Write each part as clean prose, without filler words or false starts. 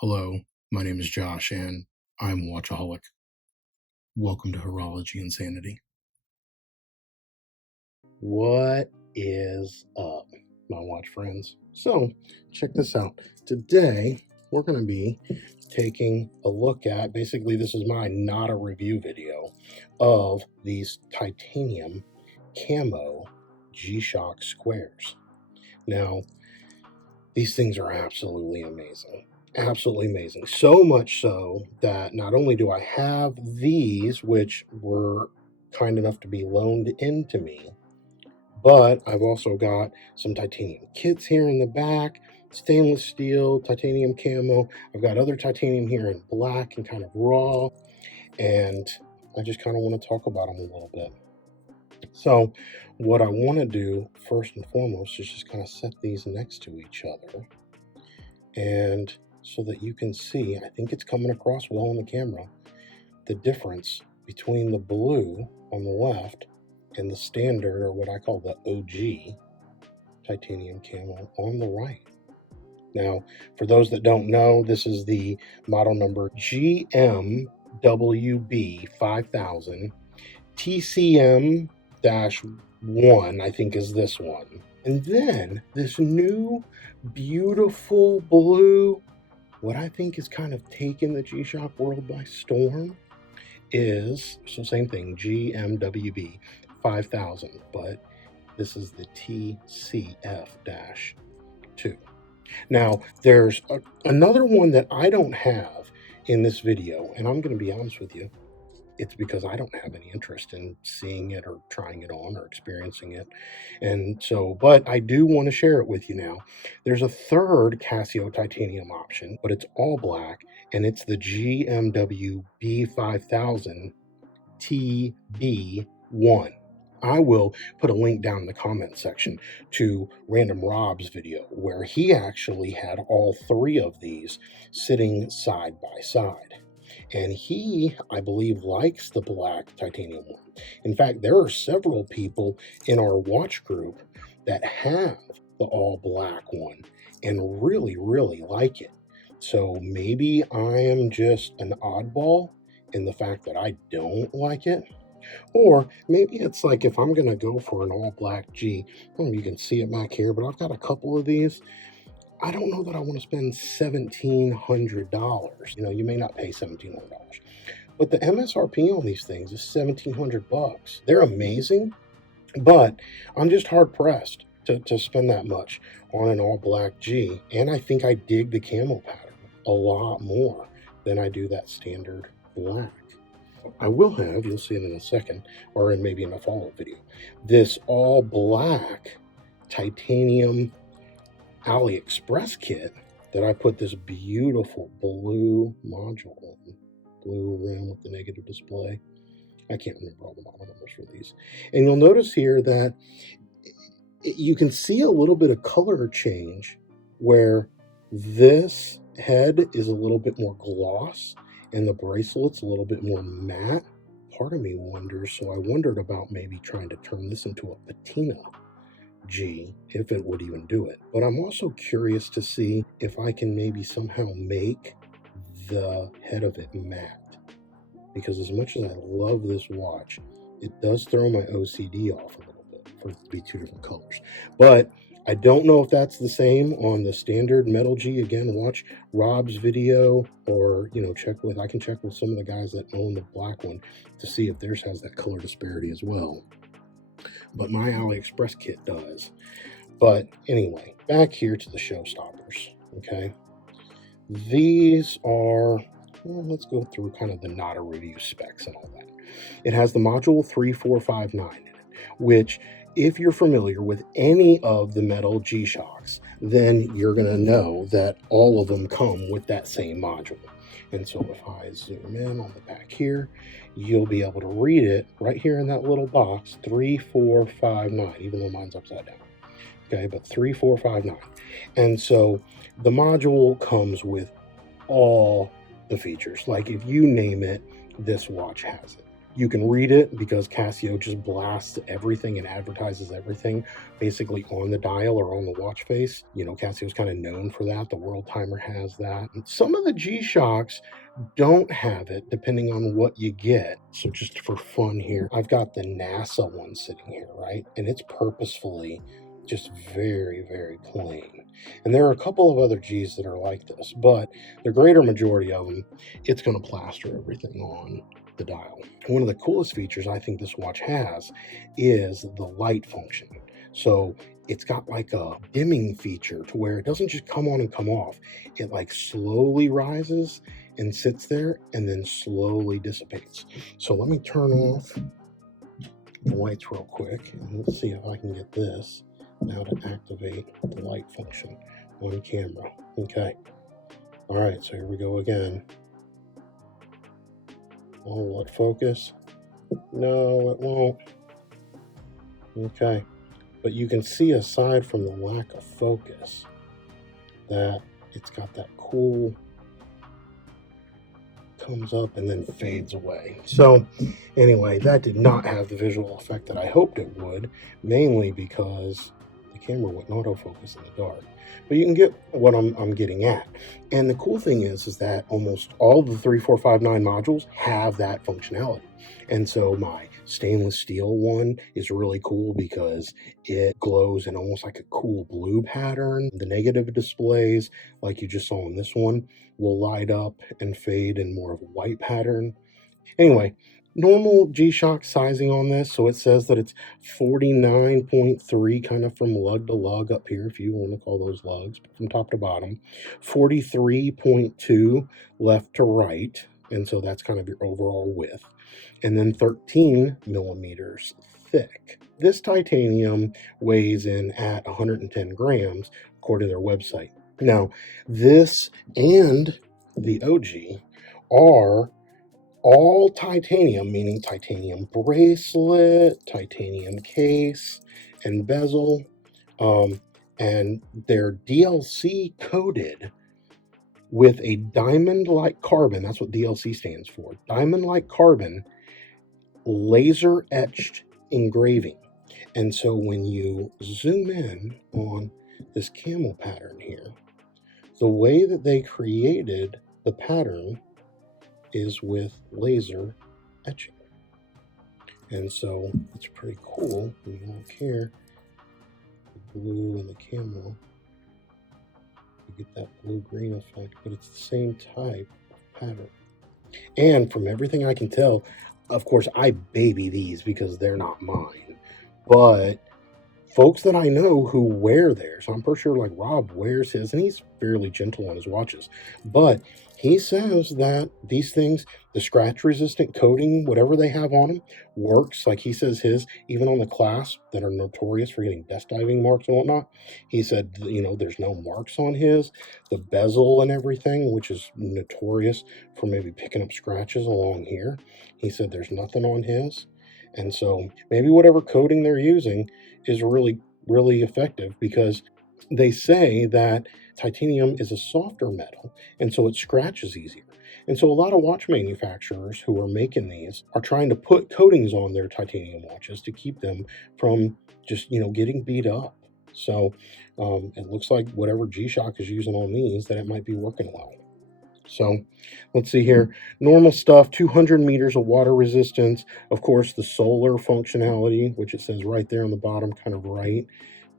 Hello, my name is Josh, and I'm a watchaholic. Welcome to Horology Insanity. What is up, my watch friends? So, check this out. Today, we're going to be taking a look at, basically, this is my not a review video of these titanium Camo G-Shock squares. Now, these things are absolutely amazing. Absolutely amazing. So much so that not only do I have these, which were kind enough to be loaned into me, but I've also got some titanium kits here in the back, stainless steel, titanium camo. I've got other titanium here in black and kind of raw, and I just kind of want to talk about them a little bit. So what I want to do first and foremost is just kind of set these next to each other, and so that you can see, I think it's coming across well on the camera, the difference between the blue on the left and the standard, or what I call the OG titanium camo on the right. Now, for those that don't know, this is the model number GMWB 5000 TCM-1, I think is this one. And then this new beautiful blue, what I think is kind of taken the G-Shock world by storm, is, so same thing, GMWB 5000, but this is the TCF-2. Now, there's another one that I don't have in this video, and I'm going to be honest with you, it's because I don't have any interest in seeing it or trying it on or experiencing it. And so, but I do want to share it with you now. There's a third Casio titanium option, but it's all black, and it's the GMW B5000 TB1. I will put a link down in the comment section to Random Rob's video where he actually had all three of these sitting side by side. And he, I believe, likes the black titanium one. In fact, there are several people in our watch group that have the all black one and really, really like it. So maybe I am just an oddball in the fact that I don't like it. Or maybe it's like if I'm going to go for an all black G, I don't know if you can see it back here, but I've got a couple of these. I don't know that I want to spend $1,700. You may not pay $1,700, but the MSRP on these things is $1,700. They're amazing, but I'm just hard pressed to spend that much on an all black G. And I think I dig the camo pattern a lot more than I do that standard black. I will have, you'll see it in a second, or maybe in a follow-up video, this all black titanium AliExpress kit that I put this beautiful blue module in, blue rim with the negative display. I can't remember all the model numbers for these. And you'll notice here that you can see a little bit of color change where this head is a little bit more gloss and the bracelet's a little bit more matte. Part of me wonders, so I wondered about maybe trying to turn this into a patina G, if it would even do it. But I'm also curious to see if I can maybe somehow make the head of it matte, because as much as I love this watch, it does throw my OCD off a little bit for it to be two different colors. But I don't know if that's the same on the standard metal G. Again, watch Rob's video, or I can check with some of the guys that own the black one to see if theirs has that color disparity as well. But my AliExpress kit does. But anyway, back here to the showstoppers, okay? These are, well, let's go through kind of the not a review specs and all that. It has the module 3459 in it, which, if you're familiar with any of the metal G-Shocks, then you're going to know that all of them come with that same module. And so if I zoom in on the back here, you'll be able to read it right here in that little box, 3459, even though mine's upside down. Okay, but 3459. And so the module comes with all the features. Like if you name it, this watch has it. You can read it because Casio just blasts everything and advertises everything basically on the dial or on the watch face. Casio's kind of known for that. The World Timer has that. And some of the G-Shocks don't have it depending on what you get. So just for fun here, I've got the NASA one sitting here, right? And it's purposefully just very, very plain. And there are a couple of other G's that are like this, but the greater majority of them, it's going to plaster everything on the dial. One of the coolest features I think this watch has is the light function. So it's got like a dimming feature to where it doesn't just come on and come off. It like slowly rises and sits there and then slowly dissipates. So let me turn off the lights real quick and let's see if I can get this now to activate the light function on camera. Okay. All right, so here we go again. Oh, will it focus? No, it won't. Okay. But you can see, aside from the lack of focus, that it's got that cool, comes up and then fades away. So anyway, that did not have the visual effect that I hoped it would, mainly because the camera wouldn't autofocus in the dark. But you can get what I'm getting at. And the cool thing is that almost all the 3459 modules have that functionality. And so my stainless steel one is really cool because it glows in almost like a cool blue pattern. The negative displays, like you just saw on this one, will light up and fade in more of a white pattern. Anyway, normal G-Shock sizing on this, so it says that it's 49.3 kind of from lug to lug up here, if you want to call those lugs, from top to bottom, 43.2 left to right, and so that's kind of your overall width, and then 13 millimeters thick. This titanium weighs in at 110 grams, according to their website. Now, this and the OG are all titanium, meaning titanium bracelet, titanium case, and bezel, and they're DLC coated with a diamond-like carbon. That's what DLC stands for. Diamond-like carbon, laser-etched engraving. And so when you zoom in on this camel pattern here, the way that they created the pattern is with laser etching. And so it's pretty cool. When you look here, the blue and the camel, you get that blue-green effect, but it's the same type of pattern. And from everything I can tell, of course, I baby these because they're not mine, but folks that I know who wear theirs, I'm pretty sure like Rob wears his, and he's fairly gentle on his watches, but he says that these things, the scratch resistant coating, whatever they have on them, works. Like he says his, even on the clasp that are notorious for getting desk diving marks and whatnot, he said, there's no marks on his. The bezel and everything, which is notorious for maybe picking up scratches along here, he said there's nothing on his. And so maybe whatever coating they're using is really, really effective, because they say that titanium is a softer metal, and so it scratches easier. And so a lot of watch manufacturers who are making these are trying to put coatings on their titanium watches to keep them from just, getting beat up. So it looks like whatever G-Shock is using on these, that it might be working well. So let's see here. Normal stuff, 200 meters of water resistance. Of course, the solar functionality, which it says right there on the bottom, kind of right.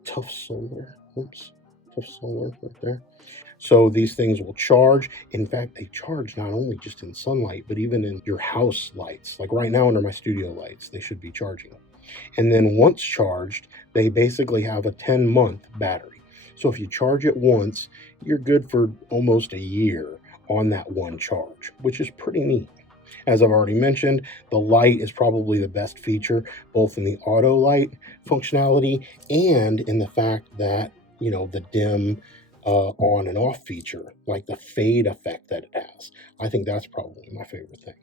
Tough solar. Oops. Tough solar right there. So these things will charge. In fact, they charge not only just in sunlight, but even in your house lights. Like right now under my studio lights, they should be charging. And then once charged, they basically have a 10-month battery. So if you charge it once, you're good for almost a year on that one charge, which is pretty neat. As I've already mentioned, the light is probably the best feature, both in the auto light functionality and in the fact that, the dim on and off feature, like the fade effect that it has. I think that's probably my favorite thing.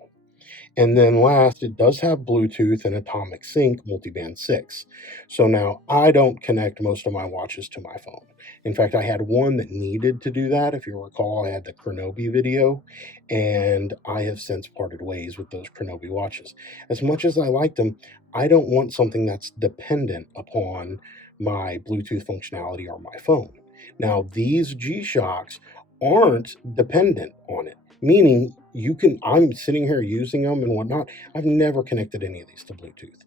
And then last, it does have Bluetooth and atomic sync multiband 6. So now I don't connect most of my watches to my phone. In fact, I had one that needed to do that. If you recall, I had the Chronobi video, and I have since parted ways with those Chronobi watches. As much as I liked them, I don't want something that's dependent upon my Bluetooth functionality or my phone. Now, these G-Shocks aren't dependent on it, meaning I'm sitting here using them and whatnot. I've never connected any of these to Bluetooth.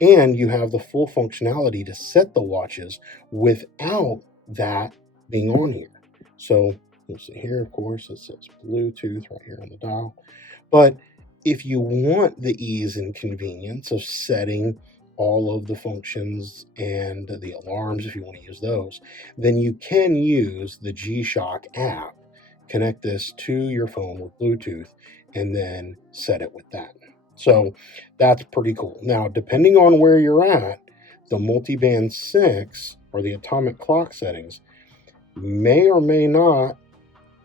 And you have the full functionality to set the watches without that being on here. So you'll see here, of course, it says Bluetooth right here on the dial. But if you want the ease and convenience of setting all of the functions and the alarms, if you want to use those, then you can use the G-Shock app, connect this to your phone with Bluetooth, and then set it with that. So that's pretty cool. Now, depending on where you're at, the multiband 6 or the atomic clock settings may or may not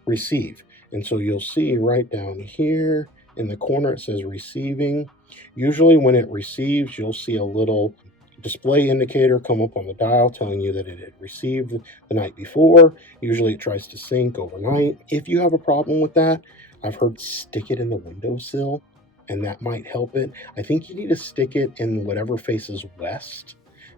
receive. And so you'll see right down here in the corner, it says receiving. Usually when it receives, you'll see a little display indicator come up on the dial telling you that it had received the night before. Usually it tries to sync overnight. If you have a problem with that, I've heard stick it in the windowsill, and that might help it. I think you need to stick it in whatever faces west,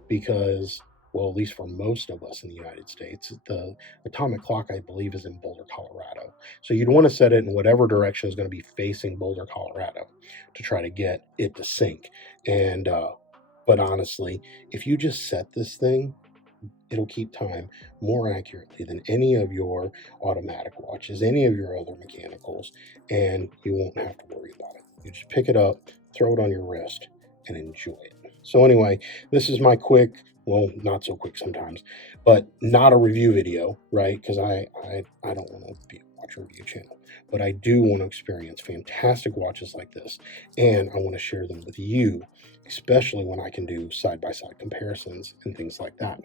because, well, at least for most of us in the United States, the atomic clock, I believe, is in Boulder, Colorado. So you'd want to set it in whatever direction is going to be facing Boulder, Colorado, to try to get it to sync. But honestly, if you just set this thing, it'll keep time more accurately than any of your automatic watches, any of your other mechanicals, and you won't have to worry about it. You just pick it up, throw it on your wrist, and enjoy it. So anyway, this is my quick, well, not so quick sometimes, but not a review video, right? Because I don't want to be a watch review channel, but I do want to experience fantastic watches like this, and I want to share them with you, especially when I can do side-by-side comparisons and things like that.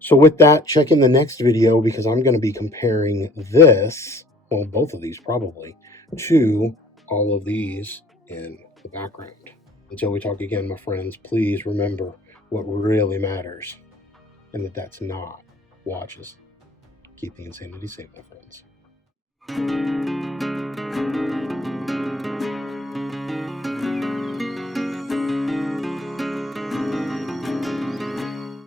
So with that, check in the next video, because I'm going to be comparing this, well, both of these probably, to all of these in the background. Until we talk again, my friends, please remember what really matters, and that's not watches. Keep the insanity safe, my friends.